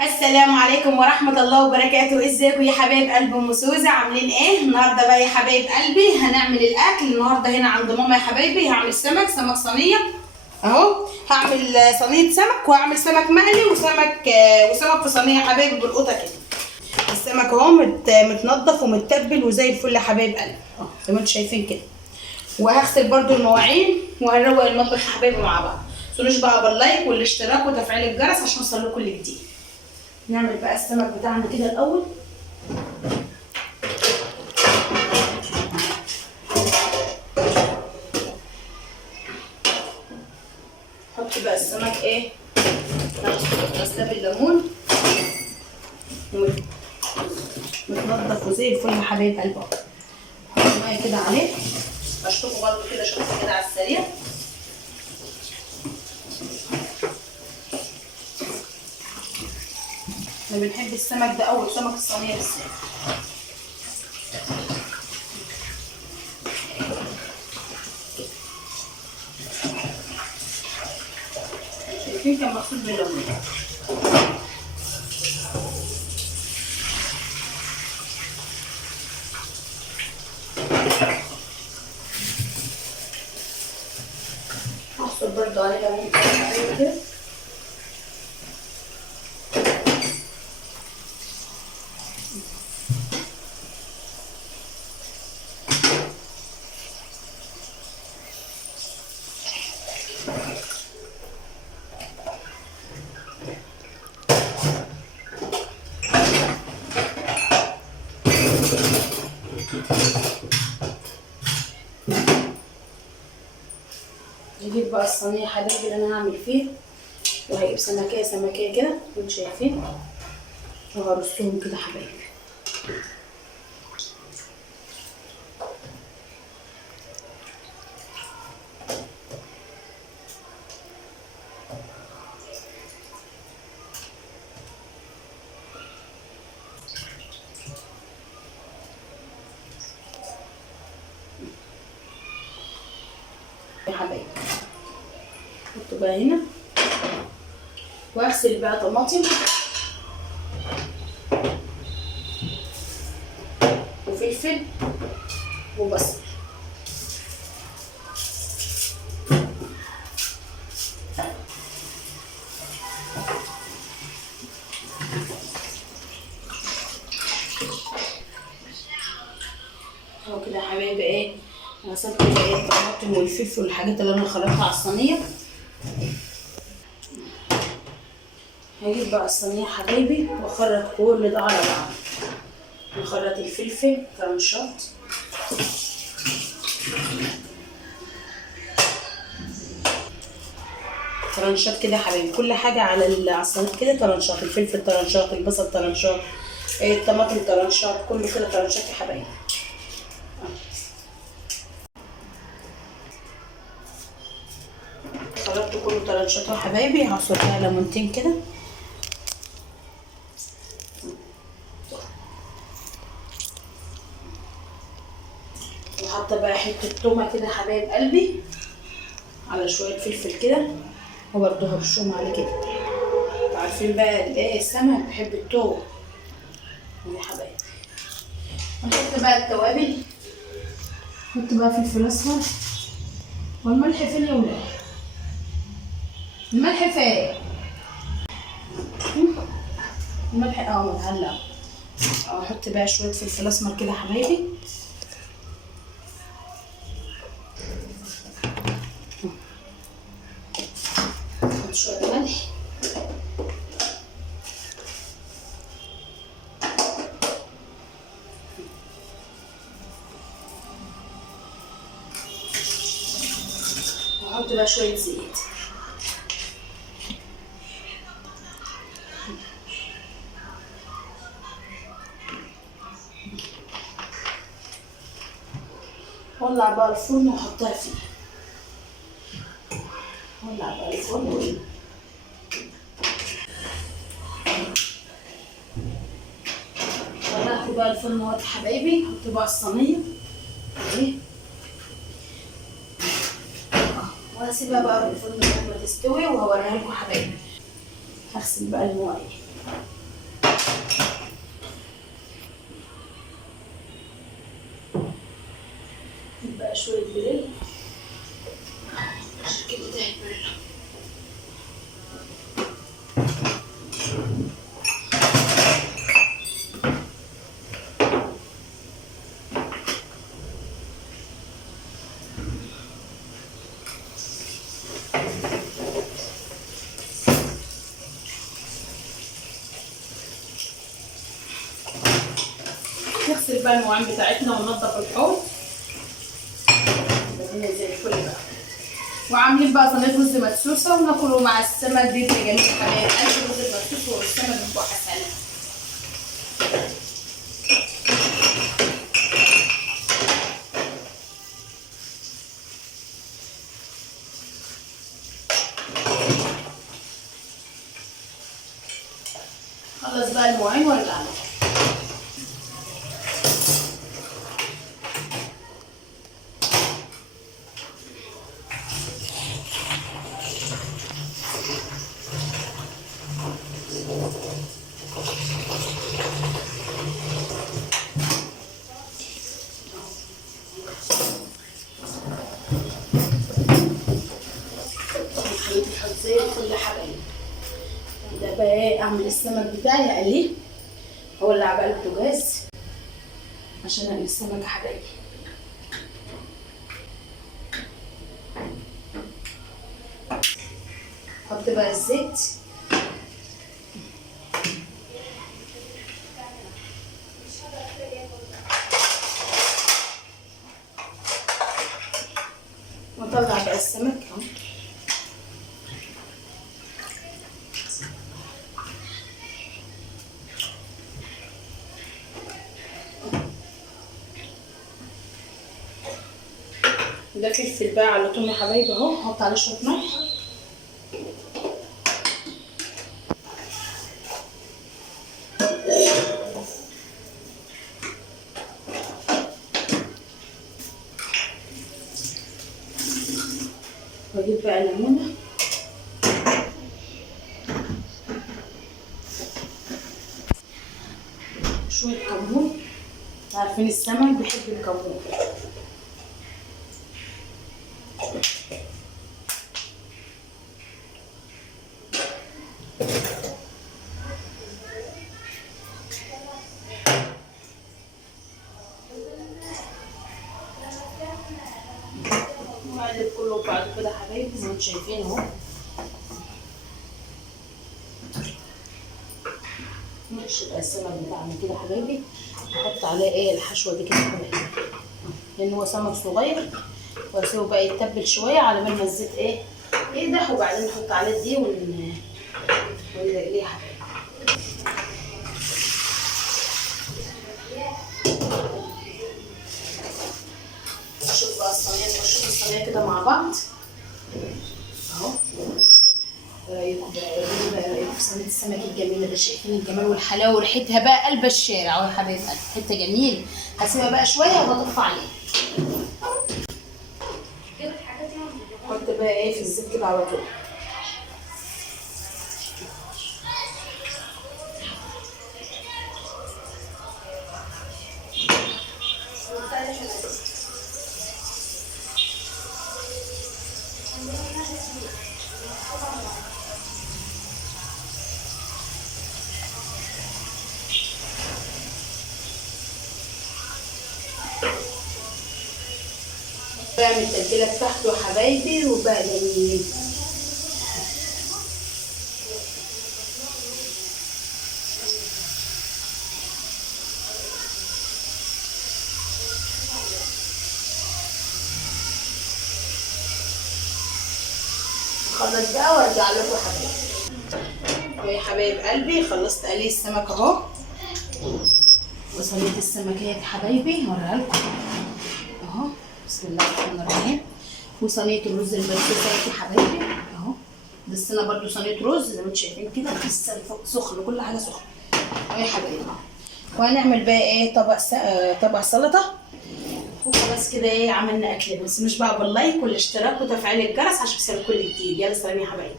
السلام عليكم ورحمة الله وبركاته. ازيكم يا حبايب قلب ام سوزة؟ عاملين ايه النهارده بقى يا حبايب قلبي؟ هنعمل الاكل النهارده هنا عند ماما يا حبايبي. هعمل سمك صينية اهو. هعمل صينية سمك وهعمل سمك مقلي وسمك في صينية يا حبايبي بالقطة كده. السمك اهو متنضف ومتبل وزي الفل يا حبايب قلبي اهو زي ما انتم شايفين كده. وهغسل برده المواعين وهنروق المطبخ يا حبايبي مع بعض. متنسوش بقى باللايك والاشتراك وتفعيل الجرس عشان يوصلكوا كل جديد. نعمل بقى السمك بتاعنا كده الاول. نحط بقى السمك ايه، غسله بالليمون متنضف وزي الفل يا حبايب قلبي. نحط ميه كده عليه، اشطفه برده كده شطفه كده على السريع. احنا بنحب السمك ده اول سمك الصينيه بالذات. شايفين كان مغسول بالليمون. هحط برده عليه ليمون كده. نجيب بقى الصينيه يا حبايبي اللي انا هعمل فيها، وهجيب سمكيه كده انتوا شايفين، وهرصهم كده حبايبي. يا حبايبي حطوا بقى هنا، واغسل بقى طماطم وفلفل وبصل. اهو كده يا حبايبي ايه، غسلت كده ايه الطماطم والفلفل والحاجات اللي انا خلطتها على الصينيه. هجيب بقى الصينيه يا حبايبي واخرط كل ده على بعض. نخرط الفلفل طرنشات، طرنشات كده يا حبايبي. كل حاجه على الصينيه كده طرنشات، الفلفل طرنشات، البصل طرنشات، الطماطم طرنشات، كله كده طرنشات يا حبايبي. خلطت كله طرنشات يا حبايبي. هعصر فيها ليمونتين كده، وحاطه بقى حته تومه كده حبايب قلبي على شويه فلفل كده، وبرده هرشهم عليه كده. عارفين بقى ايه السمك بيحب التوم يا حبايبي. هنحط بقى التوابل، نحط بقى فلفل اصفر. والملح فين يا ولاد؟ الملح فين؟ الملح متعلق. احط بقى شويه فلفل اسمر كده يا حبايبي. احط شويه ملح، واحط بقى شويه زيت. ولع بقى الفرن وحطها فيه. ولع بقى الفرن. ولعت بقى الفرن اهوت يا حبايبي. حط بقى الصينيه اهي، وهسيبها بقى في الفرن لغايه ما تستوي وهوريها لكم حبايبي. هغسل بقى المواعين. شويه جريل الشكل بتاعي بريلا. نغسل بقى المواعين بتاعتنا وننضف الحوض الدنيا زي الفل بقى. وعاملين بقى صينيه رز مدسوسه وناكله مع السمك. بيبقى جميل حبايب قلبي، الرز المدسوس والسمك من فوق حسنه. خلص بقى المواعين وارجع لكم. زي الفل يا حبايبي. ده بقى ايه، اعمل السمك بتاعي اقليه، اولع بقى البوتاجاز عشان اقلي السمك يا حبايبي. احط بقى الزيت واطلع بقى السمك اهو. ده فلفل بقى على طول يا حبايبي اهو، احط عليه شويه ملح واجيب بقى ليمونه شويه كمون. عارفين السمك بيحب الكمون. واقلب كله بعد كده حبايبي زي ما انتم شايفين اهو. نقش بقى السمك بتاعنا كده حبايبي، نحط عليه ايه الحشوه دي كده حبايبي، لان هو سمك صغير، واسيبه بقى يتبل شويه على ما الزيت ايه يقدح، وبعدين نحط عليه الدقيق ونقليه حبايبي. نشوف بقى الصينيه، نشوف الصينيه كده مع بعض اهو. رايكم بقى ايه بقى رايكم في صينيه السمك الجميله ده؟ شايفين الجمال والحلاوه وريحتها بقى قلب الشارع اهو يا حبايب قلبي، حته جميل. هسيبها بقى شويه وبطفي عليها. احط بقى ايه في الزيت كده على طول. بعمل التتبيله بتاعته يا حبايبي وبقى جميل. اخلص بقى وارجع لكم حبايبي. يا حبايب قلبي خلصت قلي السمك اهو، وصينيه السمكيه يا حبايبي هوريها لكم اهو. بسم الله الرحمن الرحيم. وصينيه الرز المدسوسه يا حبايبي اهو. بس انا برده صينيه رز زي ما انتم شايفين كده، لسه سخن، كل حاجه سخنه اهو يا حبايبي. وهنعمل بقى ايه طبق سلطه وخلاص كده. ايه عملنا اكل، بس مش بقى باللايك والاشتراك وتفعيل الجرس عشان يوصلكوا كل جديد. يلا سلام يا حبايبي.